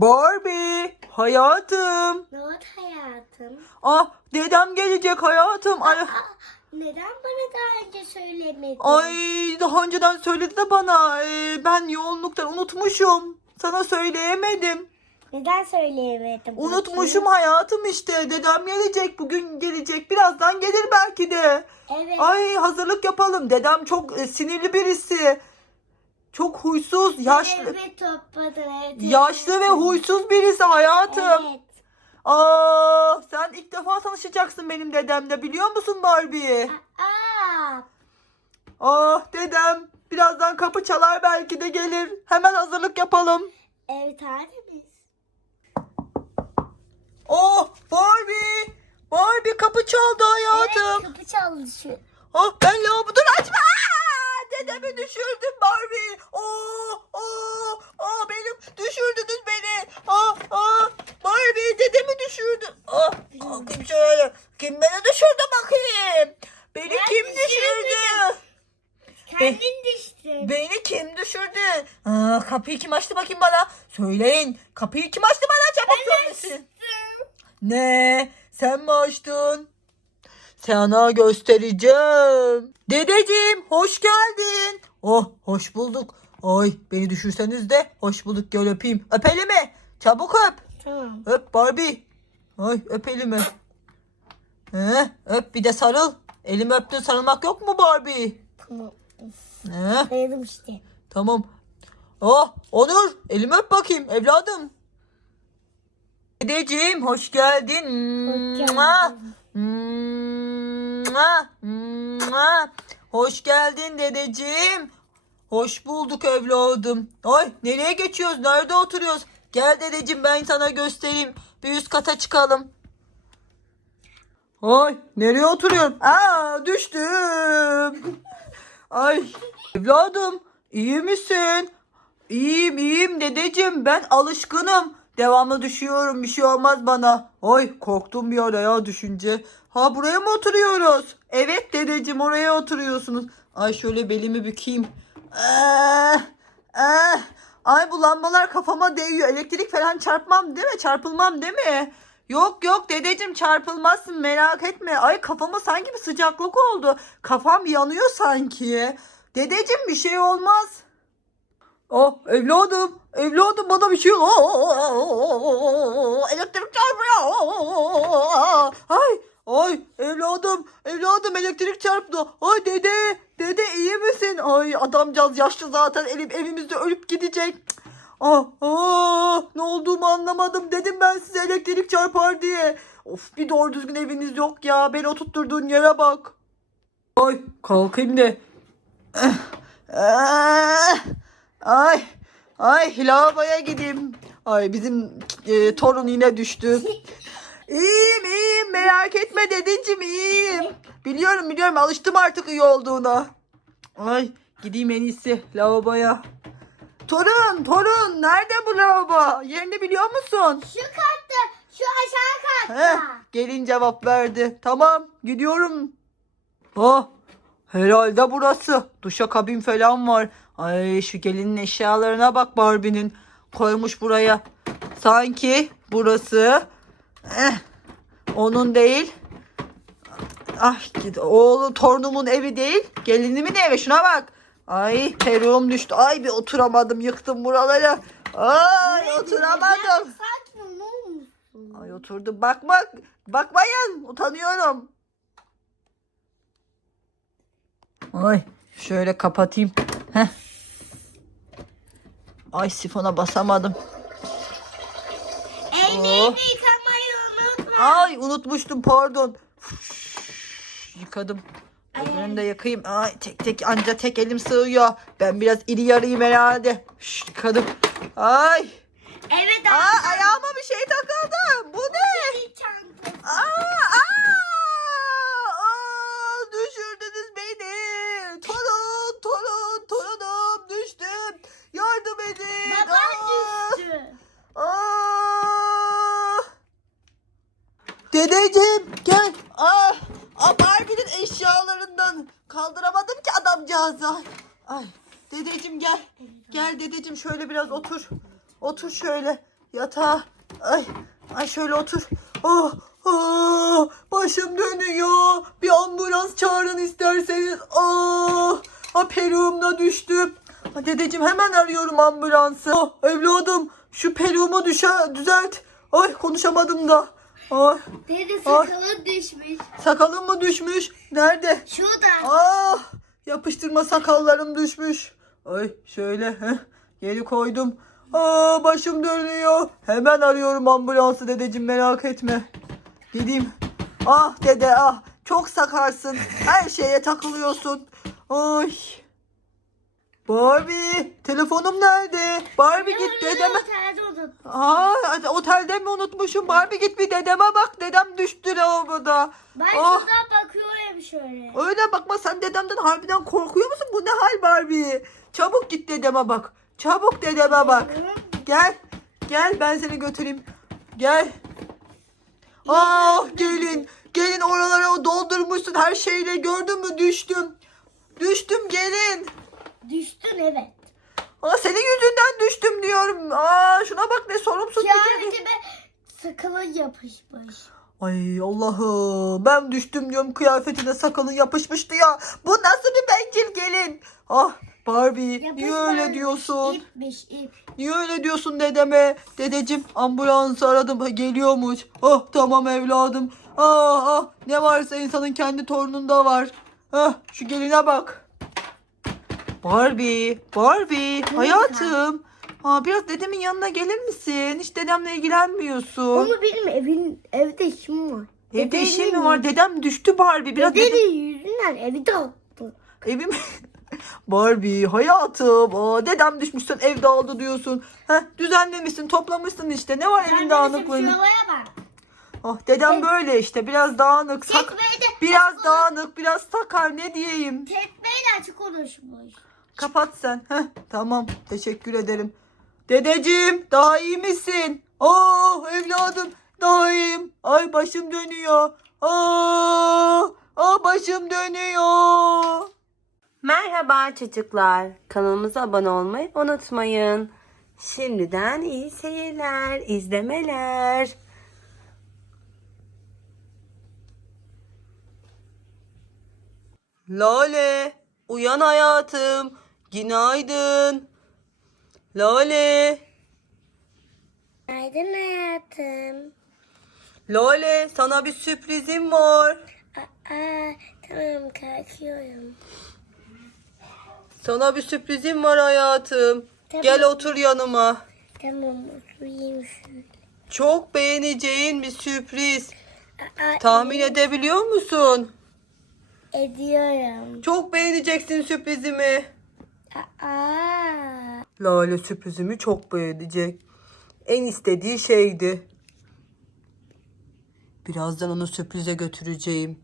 Barbie, hayatım. Ne oldu hayatım? Ah, dedem gelecek hayatım. Ay, neden bana daha önce söylemedin? ay daha önceden söyledi de bana. Ee, ben yoğunluktan unutmuşum. Sana söyleyemedim. Neden söyleyemedin? Unutmuşum hayatım işte. Dedem gelecek, bugün gelecek. Birazdan gelir belki de. Evet. Ay hazırlık yapalım. Dedem çok e, sinirli birisi. Çok huysuz, yaşlı. Evet topladı. Evet, Yaşlı ve huysuz birisi hayatım. Evet. Aa, sen ilk defa tanışacaksın benim dedemle biliyor musun Barbie? Aa, Ah dedem birazdan kapı çalar belki de gelir. Hemen hazırlık yapalım. evet abimiz. Oh Barbie. Barbie kapı çaldı hayatım. Evet kapı çaldı şu. Ah ben lavabo dur açma. Aa, dedemi düşürdün Barbie. Oh oh oh benim düşürdünüz beni. Ah ah Barbie dedemi düşürdün. Ah kalkayım şöyle. Kim beni düşürdü bakayım. Beni Ben kim düşürdü? Kendin düştün. Beni kim düşürdü? Aa, kapıyı kim açtı bakayım bana? Söyleyin. Kapıyı kim açtı bana çabuk söylesin. Ne? Sen mi açtın? Sana göstereceğim. Dedeciğim hoş geldin. Oh hoş bulduk. Ay beni düşürseniz de hoş bulduk gel öpeyim. Öp elimi. Çabuk öp. Tamam. Öp Barbie. Ay öp elimi. He, öp bir de sarıl. Elimi öptün sarılmak yok mu Barbie? Tamam. He, Dayadım işte. tamam. Oh Onur elimi öp bakayım evladım. Dedeciğim hoş geldin. Hoş geldin. Hoş geldin dedeciğim. Hoş bulduk evladım. Ay nereye geçiyoruz? Nerede oturuyoruz? Gel dedeciğim ben sana göstereyim. Bir üst kata çıkalım. Ay nereye oturuyorum? Aa düştüm. Ay evladım iyi misin? İyiyim iyiyim dedeciğim ben alışkınım. Devamlı düşüyorum bir şey olmaz bana. Ay korktum bir ara ya düşünce. Ha buraya mı oturuyoruz? Evet dedeciğim oraya oturuyorsunuz. Ay şöyle belimi bükeyim. Ah, ah. Ay bu lambalar kafama değiyor. Elektrik falan çarpmam değil mi? Çarpılmam değil mi? Yok yok dedeciğim çarpılmazsın merak etme. Ay kafama sanki bir sıcaklık oldu. Kafam yanıyor sanki. Dedeciğim bir şey olmaz. Oh evladım, evladım bana bir şey oh, elektrik çarpıyor. Ay, ay evladım, evladım elektrik çarptı. Ay dede, dede iyi misin? Ay adamcağız yaşlı zaten elim evimizde ölüp gidecek. Ah, ah, ne olduğumu anlamadım. Dedim ben size elektrik çarpar diye. Of bir doğru düzgün eviniz yok ya. Beni oturtturduğun yere bak. Ay kalkayım da. Ah, Ay, ay lavaboya gideyim. Ay bizim e, torun yine düştü. İyiyim iyiyim merak etme dedeciğim iyiyim. Biliyorum biliyorum alıştım artık iyi olduğuna. Ay gideyim en iyisi lavaboya. Torun torun nerede bu lavabo? Yerini biliyor musun? Şu katta. Şu aşağı katta. Heh, gelin cevap verdi. Tamam gidiyorum. Oh herhalde burası. Duşa kabin falan var. Ay şu gelinin eşyalarına bak Barbie'nin. Koymuş buraya. Sanki burası eh, onun değil. Ah git oğlu torunumun evi değil. Gelinimin evi şuna bak. Ay peruğum düştü. Ay bir oturamadım yıktım buraları. Ay oturamadım. Sakin ol ne? Ay oturdum. Bakma. Bakmayın. Utanıyorum. Ay şöyle kapatayım. Heh. Ay sifona basamadım. Ellerini Oh. yıkamayı unutma. Ay unutmuştum pardon. Yıkadım. Öbürünü de yakayım. Ay tek tek anca tek elim sığıyor. Ben biraz iri yarıyım herhalde. Şş, yıkadım. Ay. Evet Aa, ayağıma bir şey takıldı. Bu ne? Aa, aa, düşürdünüz beni. Torun, torun, torunum düştüm. Yardım edin. Baban Aa, düştü. aa. Dedeciğim gel. Ah, ah, Barbie'nin eşyalarından kaldıramadım ki adamcağızı. Ay, dedeciğim gel. Gel dedeciğim şöyle biraz otur. Otur şöyle. yatağa. Ay, ay şöyle otur. Oh, oh, başım dönüyor. Bir ambulans çağırın isterseniz. Oh, ah, peruğum da düştü. Ah, Dedeciğim hemen arıyorum ambulansı. Oh, evladım şu peruğumu düşe, düzelt. Ay konuşamadım da. Ay, Dede Ah. sakalı düşmüş. sakalım mı düşmüş? Nerede? Şurada. Ah yapıştırma sakallarım düşmüş. Ay şöyle heh, geri koydum. Aa başım dönüyor. Hemen arıyorum ambulansı dedeciğim merak etme. Gideyim. Ah dede ah çok sakarsın. Her şeye takılıyorsun. Ay. Barbie telefonum nerede? Barbie git dedeme. Unuttum. Aa hadi otelde mi unutmuşum? Barbie git bir dedeme bak. Dedem düştü lavaboda. Ben Ah. şuradan bakıyorum şöyle. Öyle bakma sen dedemden harbiden korkuyor musun? Bu ne hal Barbie? Çabuk git dedeme bak. Çabuk dedeme bak. Gel. Gel ben seni götüreyim. Gel. Ah gelin. Gelin oralara doldurmuşsun her şeyle gördün mü düştüm. Düştüm gelin. Düştün evet. Aa senin yüzünden düştüm diyorum. Aa şuna bak ne sorumsuz bir kedi. Kıyafetime sakalı yapışmış. Ay Allah'ım ben düştüm diyorum kıyafetine sakalın yapışmıştı ya. Bu nasıl bir bencil gelin? Ah Barbie niye öyle diyorsun? İpmiş ip. Niye öyle diyorsun dedeme? Dedeciğim ambulansı aradım ha, geliyormuş. Oh tamam evladım. Ah ah ne varsa insanın kendi torununda var. Ah şu geline bak. Barbie, Barbie hayatım. Aa, biraz dedemin yanına gelir misin? Hiç dedemle ilgilenmiyorsun. Onu benim evin evde işim var. Evde işin mi var? Dedem düştü Barbie. Biraz dede... Dedenin yüzünden evi dağıttı. Evim... Barbie hayatım. Aa, dedem düşmüş sen ev dağıldı diyorsun. Heh, düzenlemişsin toplamışsın işte. Ne var evin dağınıklığını? Bak. Ah, dedem böyle işte biraz dağınık. Sak... Tekmeyi de, Biraz dağınık biraz sakar ne diyeyim. tekmeyi de açık konuşmuş. Kapat sen. Heh, tamam teşekkür ederim. Dedeciğim daha iyi misin? Oh evladım daha iyiyim. Ay başım dönüyor. Aa, aa başım dönüyor. Merhaba çocuklar. Kanalımıza abone olmayı unutmayın. Şimdiden iyi seyirler, izlemeler. Lale, uyan hayatım. Günaydın. Lale, Günaydın hayatım. Lale sana bir sürprizim var. Aa, tamam kalkıyorum. Sana bir sürprizim var hayatım. Tamam. Gel otur yanıma. Tamam oturayım şöyle. Çok beğeneceğin bir sürpriz. Aa, Tahmin edebiliyor musun? ediyorum. Çok beğeneceksin sürprizimi. Aa, Lale sürprizimi çok beğenecek. En istediği şeydi. Birazdan onu sürprize götüreceğim.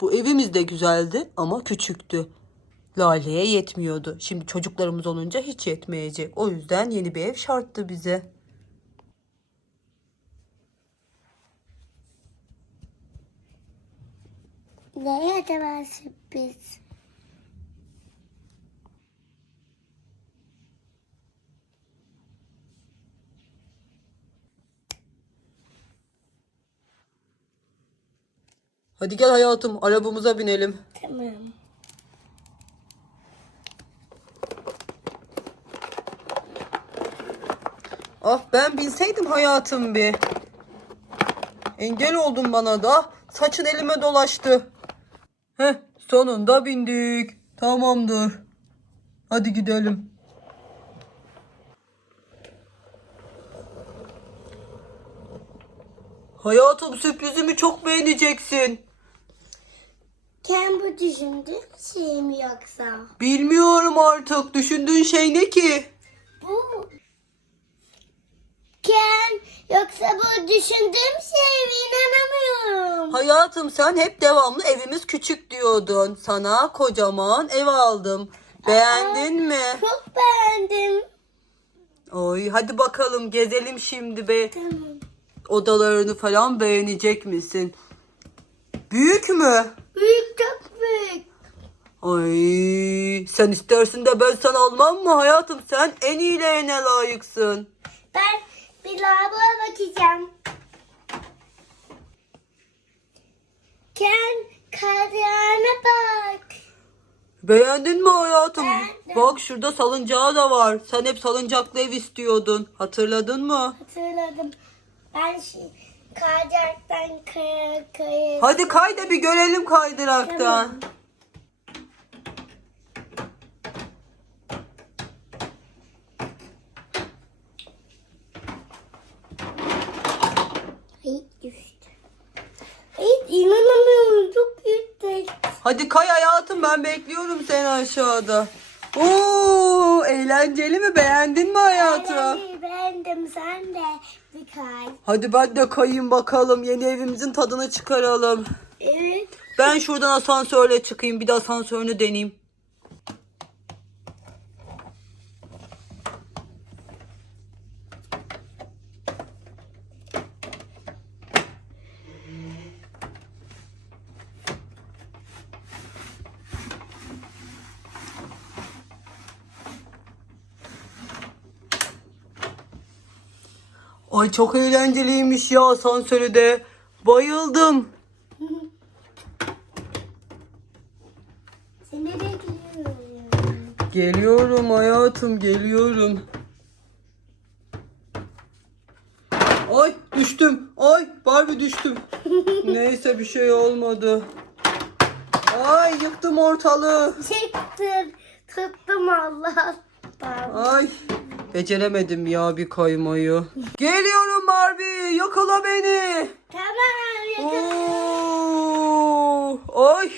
Bu evimiz de güzeldi ama küçüktü. Lale'ye yetmiyordu. Şimdi çocuklarımız olunca hiç yetmeyecek. O yüzden yeni bir ev şarttı bize. ne acaba sürpriz? Hadi gel hayatım arabamıza binelim. Tamam. Ah ben bilseydim hayatım bir. Engel oldun bana da. Saçın elime dolaştı. Heh sonunda bindik. Tamamdır. Hadi gidelim. Hayatım sürprizimi çok beğeneceksin. Ken bu düşündüğün şey mi yoksa? Bilmiyorum artık. Düşündüğün şey ne ki? Bu Ken yoksa bu düşündüğüm şey mi inanamıyorum. Hayatım sen hep devamlı evimiz küçük diyordun. Sana kocaman ev aldım. Beğendin mi? Çok beğendim. Oy hadi bakalım gezelim şimdi be. Tamam. Odalarını falan beğenecek misin? Büyük mü? Büyük çok büyük. Ay sen istersin de ben sana almam mı hayatım? Sen en iyilerine layıksın. Ben bir lavaboya bakacağım. Ken kadrana bak. Beğendin mi hayatım? Beğendim. Bak şurada salıncağı da var. Sen hep salıncaklı ev istiyordun. Hatırladın mı? Hatırladım. Ben şimdi kaydıraktan kaya. Hadi kay da bir görelim kaydıraktan. Tamam. İnanamıyorum çok yüksek. Hadi kay hayatım ben bekliyorum seni aşağıda. Oo, eğlenceli mi? Beğendin mi hayatım? Beğendim, beğendim sen de bir kay. Hadi ben de kayayım bakalım. Yeni evimizin tadını çıkaralım. Evet. Ben şuradan asansörle çıkayım. Bir de asansörünü deneyeyim. Ay çok eğlenceliymiş ya asansörü de. Bayıldım. Seni bekliyorum. Geliyorum hayatım geliyorum. Ay düştüm. Ay Barbie düştüm. Neyse bir şey olmadı. Ay yıktım ortalığı. Çektim. Tuttum Allah'tan. Ay beceremedim ya bir kaymayı. Geliyorum Barbie yakala beni. Tamam. Oo, ay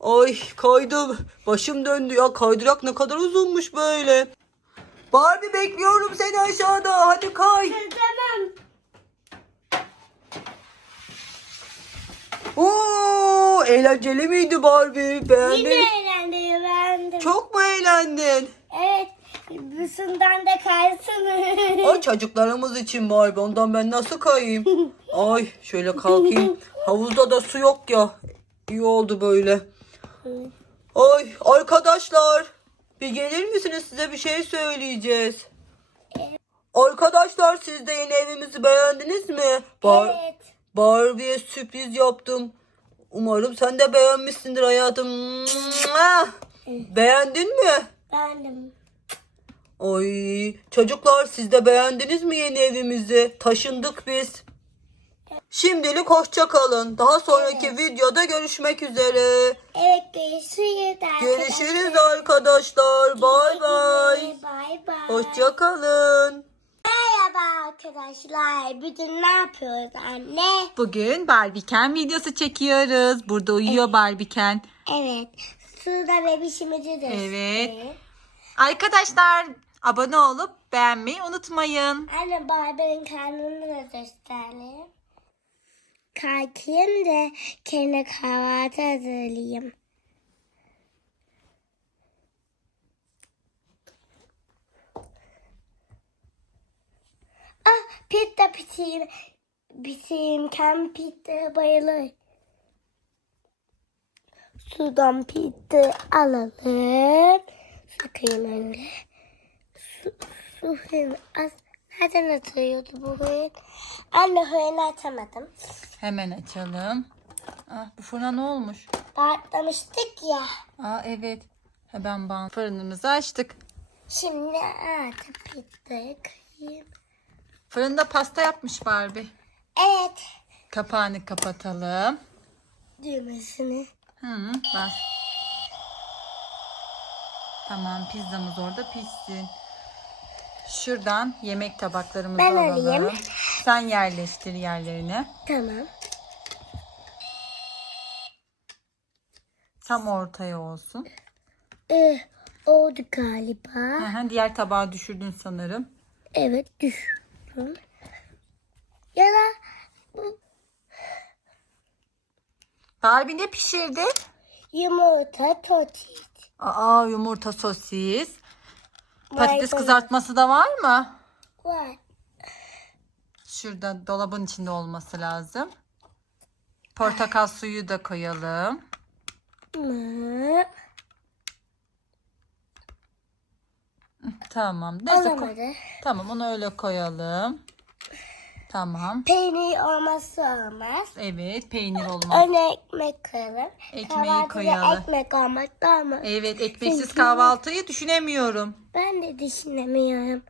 ay kaydım. Başım döndü ya kaydırak ne kadar uzunmuş böyle. Barbie bekliyorum seni aşağıda. Hadi kay. Tamam. Oo, eğlenceli miydi Barbie? Yine Beğendin? eğlendim beğendim. Çok mu eğlendin? Evet. Büsünden de kaysın. Ay çocuklarımız için Barbie. Ondan ben nasıl kayayım? Ay şöyle kalkayım. Havuzda da su yok ya. İyi oldu böyle. Ay arkadaşlar. Bir gelir misiniz? Size bir şey söyleyeceğiz. Arkadaşlar siz de yeni evimizi beğendiniz mi? Bar evet. Barbie'ye sürpriz yaptım. Umarım sen de beğenmişsindir hayatım. Beğendin mi? Beğendim. Ay çocuklar siz de beğendiniz mi yeni evimizi? Taşındık biz. Şimdilik hoşça kalın. Daha sonraki videoda görüşmek üzere. Evet görüşürüz arkadaşlar. Görüşürüz arkadaşlar. Bay bay. Bay bay. Hoşça kalın. Merhaba arkadaşlar. Bugün ne yapıyoruz anne? Bugün Barbiken videosu çekiyoruz. Burada uyuyor Barbiken. Evet. Suda bebişimizi de Evet. Arkadaşlar abone olup beğenmeyi unutmayın. Anne Barbie'nin karnını da gösterelim. Kalkayım da kendine kahvaltı hazırlayayım. Ah pizza piteyim. Piteyim. Ken pizza bayılır. Sudan pizza alalım. Sıkayım önce. Su, su huyunu az. Nereden atıyordu bu huyun? Anne huyunu atamadım. Hemen açalım. Ah, bu fırına ne olmuş? Patlamıştık ya. Aa evet. Hemen ben fırınımızı açtık. Şimdi artık pizzayı kıyayım. Fırında pasta yapmış Barbie. Evet. Kapağını kapatalım. Düğmesini. Hı, bas. Tamam pizzamız orada pişsin. Şuradan yemek tabaklarımızı Ben alalım. alayım. Sen yerleştir yerlerine. Tamam. Tam ortaya olsun. Ee, oldu galiba. Aha, diğer tabağı düşürdün sanırım. Evet düşürdüm. Ya da Barbie ne pişirdi? yumurta totit. Aa yumurta sosis. Patates kızartması da var mı? Var. Şurada dolabın içinde olması lazım. Portakal suyu da koyalım. Mı? Tamam. Neyse, ko- Olamadı. tamam onu öyle koyalım. Tamam. Peynir olmazsa olmaz. Evet peynir olmaz. Öne ekmek koyalım. Ekmeği Kahvaltıda koyalım. ekmek olmak da mı? Evet ekmeksiz kahvaltıyı düşünemiyorum. Ben de düşünemiyorum.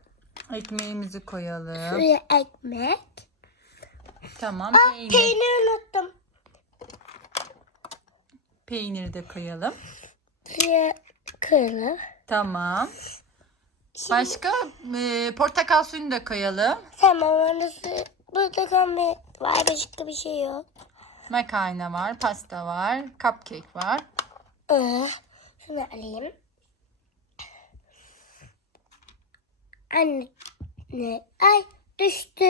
Ekmeğimizi koyalım. Şuraya ekmek. Tamam peynir. Peynir unuttum. Peyniri de koyalım. Şuraya kırılır. Tamam. Başka e, portakal suyunu da koyalım. Tamam orası burada kalmaya var başka bir şey yok. Makarna var, pasta var, cupcake var. Ee, şunu alayım. Anne. Ne? Ay düştü.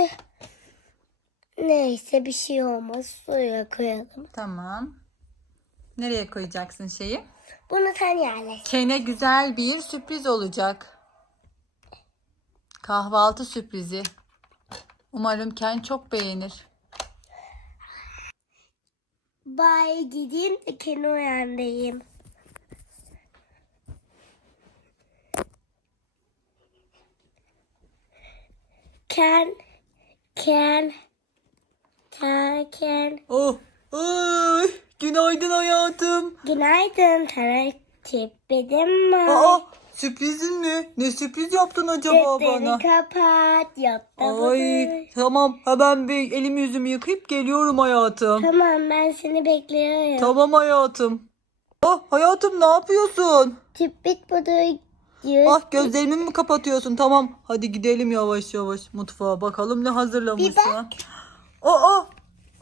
Neyse bir şey olmaz. Suya koyalım. Tamam. Nereye koyacaksın şeyi? Bunu sen yerleştir. Kene güzel bir sürpriz olacak. Kahvaltı sürprizi. Umarım Ken çok beğenir. Bay gideyim de kendi uyandayım. Ken, Ken, Ken, Ken. Oh, ay, günaydın hayatım. Günaydın. Sana tepkidim mi? Aa, sürprizin mi? Ne sürpriz yaptın acaba Gözlerini bana? kapat. Yatta Ay, tamam. Hemen bir elimi yüzümü yıkayıp geliyorum hayatım. Tamam ben seni bekliyorum. Tamam hayatım. Ah hayatım ne yapıyorsun? Tipik budur. Ah gözlerimi mi kapatıyorsun? Tamam. Hadi gidelim yavaş yavaş mutfağa. Bakalım ne hazırlamışsın. Bir bak. Aa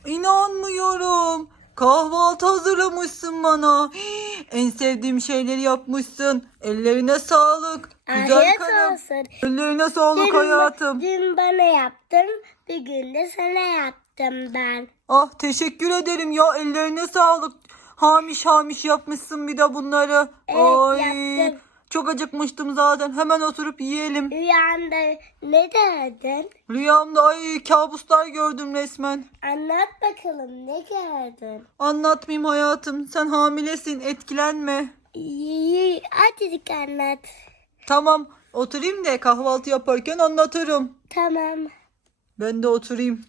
inanmıyorum. Kahvaltı hazırlamışsın bana. Hii, En sevdiğim şeyleri yapmışsın. Ellerine sağlık. Güzel Afiyet karım. olsun. Ellerine sağlık Dün, hayatım. dün bana yaptın. Bir gün de sana yaptım ben. Ah teşekkür ederim ya ellerine sağlık. Hamiş hamiş yapmışsın bir de bunları. Evet, Ay yaptım. Çok acıkmıştım zaten. Hemen oturup yiyelim. Rüyanda ne derdin? Rüyamda ay kabuslar gördüm resmen. Anlat bakalım ne gördün? Anlatmayayım hayatım. Sen hamilesin etkilenme. İyi, Hadi anlat. Tamam oturayım da kahvaltı yaparken anlatırım. Tamam. Ben de oturayım.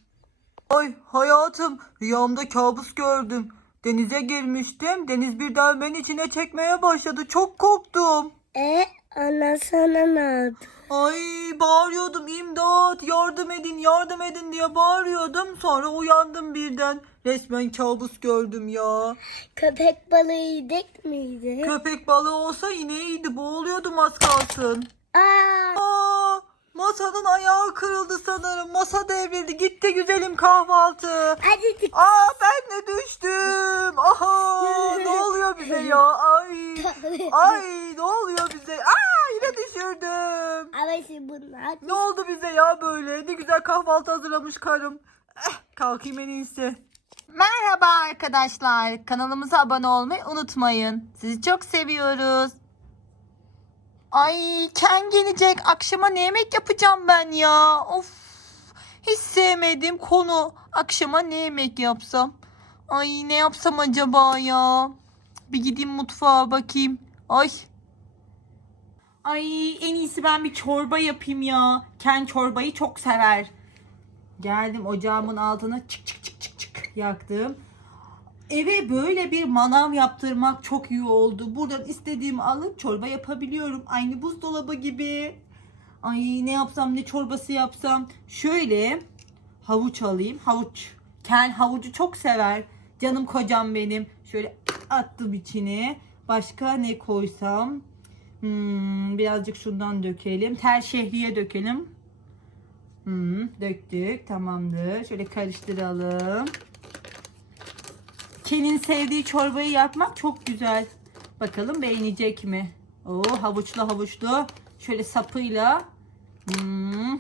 Ay hayatım rüyamda kabus gördüm. Denize girmiştim. Deniz birden beni içine çekmeye başladı. Çok korktum. E anlatsana ne oldu? Ay bağırıyordum imdat yardım edin yardım edin diye bağırıyordum. Sonra uyandım birden. Resmen kabus gördüm ya. Köpek balığı yedik miydi? Köpek balığı olsa yine iyiydi. Boğuluyordum az kalsın. Aa, Aa, masanın ayağı kırıldı sanırım. Masa devrildi. Gitti güzelim kahvaltı. hadi. Aa ben de düştüm. Aha ne oluyor bize ya? Ay. Ay ne oluyor bize? Aa yine düşürdüm. Ama şimdi bunlar Ne oldu bize ya böyle? Ne güzel kahvaltı hazırlamış karım. Eh, kalkayım en iyisi. Merhaba arkadaşlar. Kanalımıza abone olmayı unutmayın. Sizi çok seviyoruz. Ay Ken gelecek. Akşama ne yemek yapacağım ben ya? Of. Hiç sevmediğim konu. Akşama ne yemek yapsam? Ay ne yapsam acaba ya? Bir gideyim mutfağa bakayım. Ay Ay en iyisi ben bir çorba yapayım ya. Ken çorbayı çok sever. Geldim ocağımın altına çık çık çık çık çık yaktım. Eve böyle bir manav yaptırmak çok iyi oldu. Buradan istediğimi alıp çorba yapabiliyorum. Aynı buzdolabı gibi. Ay ne yapsam ne çorbası yapsam. Şöyle havuç alayım. Havuç. Ken havucu çok sever. Canım kocam benim. Şöyle attım içine. Başka ne koysam? Hmm, birazcık şundan dökelim. Tel şehriye dökelim. Hmm, döktük. Tamamdır. Şöyle karıştıralım. Ken'in sevdiği çorbayı yapmak çok güzel. Bakalım beğenecek mi? Oo, havuçlu havuçlu. Şöyle sapıyla. Hmm.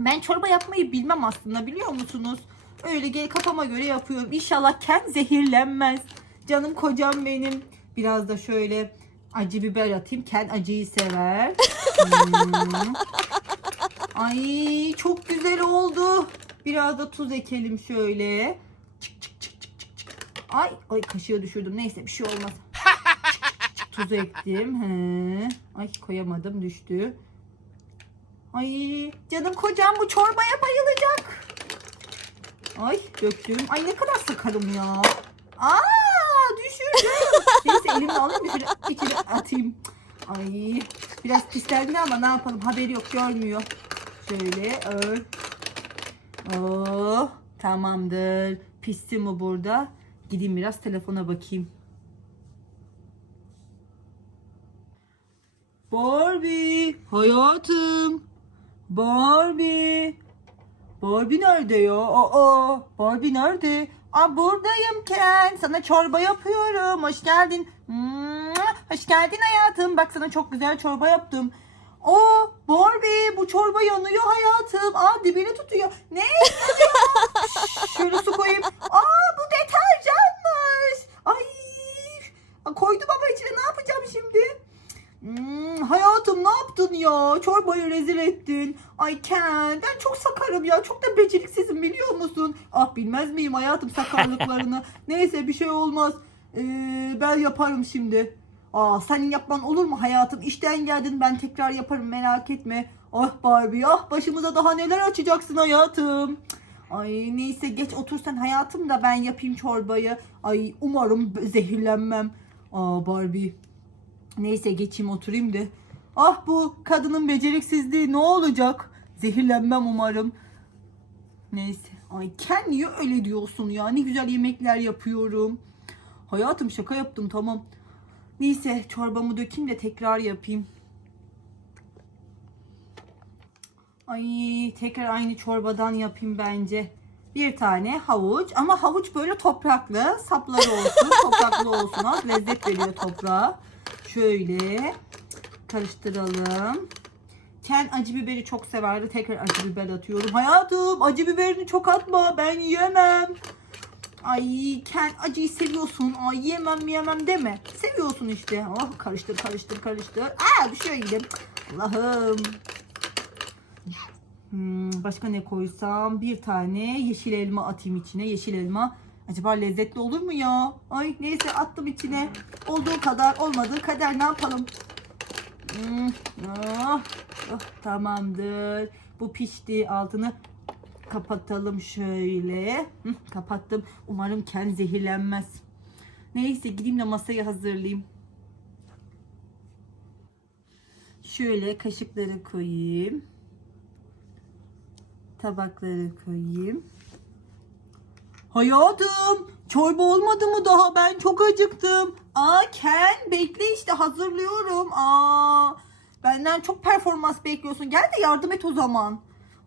Ben çorba yapmayı bilmem aslında biliyor musunuz? Öyle gel kafama göre yapıyorum. İnşallah Ken zehirlenmez. Canım kocam benim. Biraz da şöyle acı biber atayım. Ken acıyı sever. Hmm. Ay çok güzel oldu. Biraz da tuz ekelim şöyle. Çık çık çık çık çık çık. Ay ay kaşığı düşürdüm. Neyse bir şey olmaz. Tuz ektim. He. Ay koyamadım düştü. Ay canım kocam bu çorbaya bayılacak. Ay döktüm. Ay ne kadar sakarım ya. Aa. Neyse elimle alayım bir içine atayım. Ay biraz pislendi ama ne yapalım haberi yok görmüyor. Şöyle ör. Oh tamamdır. Pisti mi burada? Gideyim biraz telefona bakayım. Barbie hayatım. Barbie. Barbie nerede ya? Aa, Barbie nerede? Aa, buradayım Ken. Sana çorba yapıyorum. Hoş geldin. Hoş geldin hayatım. Bak sana çok güzel çorba yaptım. Aa, Barbie bu çorba yanıyor hayatım. Aa dibini tutuyor. Ne? Şöyle su koyayım. Aa bu deterjanmış. Ay. Koydum ama içine ne yapacağım şimdi? Hmm, hayatım ne yaptın ya? Çorbayı rezil ettin. Ay Ken ben çok sakarım ya. Çok da beceriksizim biliyor musun? Ah bilmez miyim hayatım sakarlıklarını. Neyse bir şey olmaz. Ee, ben yaparım şimdi. Aa senin yapman olur mu hayatım? İşten geldin ben tekrar yaparım merak etme. Ah Barbie ah başımıza daha neler açacaksın hayatım. Ay neyse geç otur sen hayatım da ben yapayım çorbayı. Ay umarım zehirlenmem. Aa Barbie. Neyse geçeyim oturayım da. Ah bu kadının beceriksizliği ne olacak? Zehirlenmem umarım. Neyse. Ay Ken niye öyle diyorsun ya? Ne güzel yemekler yapıyorum. Hayatım şaka yaptım tamam. Neyse çorbamı dökeyim de tekrar yapayım. Ay tekrar aynı çorbadan yapayım bence. Bir tane havuç ama havuç böyle topraklı sapları olsun topraklı olsun az lezzet veriyor toprağa. Şöyle karıştıralım. Ken acı biberi çok severdi. Tekrar acı biber atıyorum. Hayatım acı biberini çok atma. Ben yiyemem. Ay Ken acıyı seviyorsun. Ay yemem yemem deme. Seviyorsun işte. Oh karıştır karıştır karıştır. Aa düşüyor yine. Allah'ım. Hmm, başka ne koysam? Bir tane yeşil elma atayım içine. Yeşil elma. Acaba lezzetli olur mu ya? Ay neyse attım içine. Olduğu kadar olmadığı kadar ne yapalım? Hmm, ah, ah, tamamdır. Bu pişti. Altını kapatalım şöyle. Hı, kapattım. Umarım kendi zehirlenmez. Neyse gideyim de masayı hazırlayayım. Şöyle kaşıkları koyayım. Tabakları koyayım. Hayatım, çorba olmadı mı daha? Ben çok acıktım. Aa Ken, bekle işte hazırlıyorum. Aa, benden çok performans bekliyorsun. Gel de yardım et o zaman.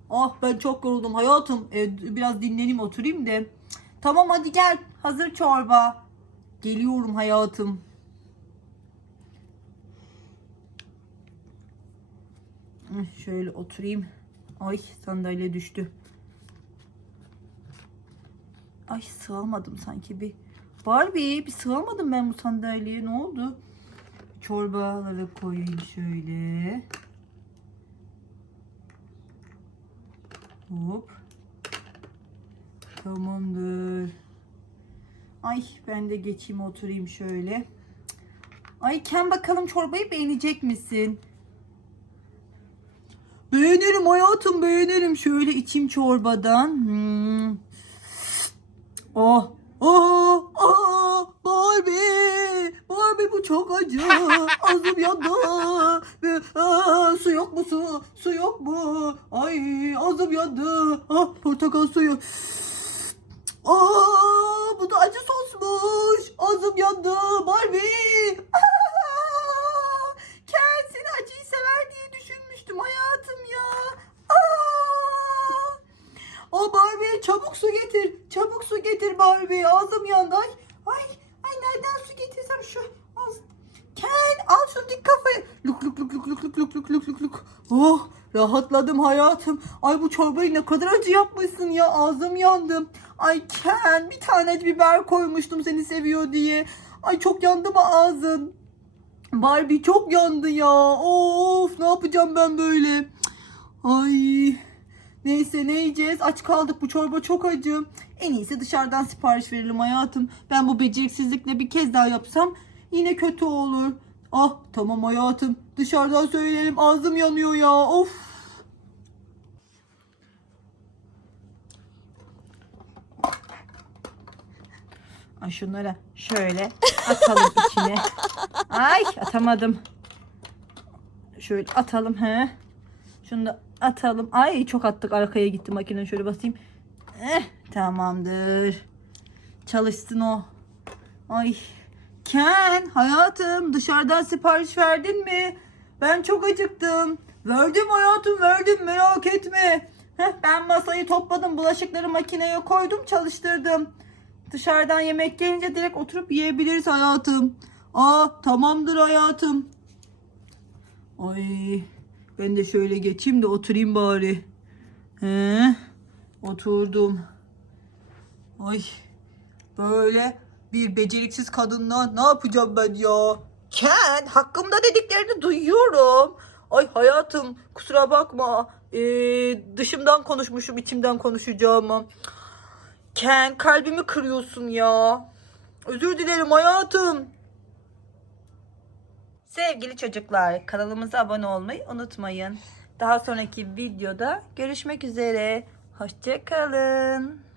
Ah ben çok yoruldum hayatım. Ee, biraz dinleneyim oturayım da. Tamam hadi gel. Hazır çorba. Geliyorum hayatım. Şöyle oturayım. Ay sandalye düştü. Ay sığamadım sanki bir. Barbie bir sığamadım ben bu sandalyeye. Ne oldu? Çorbaları koyayım şöyle. Hop. Tamamdır. Ay ben de geçeyim oturayım şöyle. Ay Ken bakalım çorbayı beğenecek misin? Beğenirim hayatım beğenirim. Şöyle içeyim çorbadan. Hmm. 哦哦。Hayatım. Ay bu çorbayı ne kadar acı yapmışsın ya. Ağzım yandı. Ay Ken bir tane biber koymuştum seni seviyor diye. Ay çok yandı mı ağzın? Barbie çok yandı ya. Of ne yapacağım ben böyle? Ay. Neyse ne yiyeceğiz? Aç kaldık bu çorba çok acı. En iyisi dışarıdan sipariş verelim hayatım. Ben bu beceriksizlikle bir kez daha yapsam yine kötü olur. Ah tamam hayatım. Dışarıdan söyleyelim ağzım yanıyor ya. Of. Ay şunları şöyle atalım içine. Ay atamadım. Şöyle atalım he. Şunu da atalım. Ay çok attık arkaya gitti makine şöyle basayım. Eh, tamamdır. Çalışsın o. Ay. Ken hayatım dışarıdan sipariş verdin mi? Ben çok acıktım. Verdim hayatım verdim merak etme. Heh, ben masayı topladım bulaşıkları makineye koydum çalıştırdım. Dışarıdan yemek gelince direkt oturup yiyebiliriz hayatım. Aa tamamdır hayatım. Ay ben de şöyle geçeyim de oturayım bari. He, oturdum. Ay böyle bir beceriksiz kadınla ne yapacağım ben ya? Ken hakkımda dediklerini duyuyorum. Ay hayatım kusura bakma. Ee, dışımdan konuşmuşum içimden konuşacağımı. Ken kalbimi kırıyorsun ya. Özür dilerim hayatım. Sevgili çocuklar kanalımıza abone olmayı unutmayın. Daha sonraki videoda görüşmek üzere. Hoşçakalın.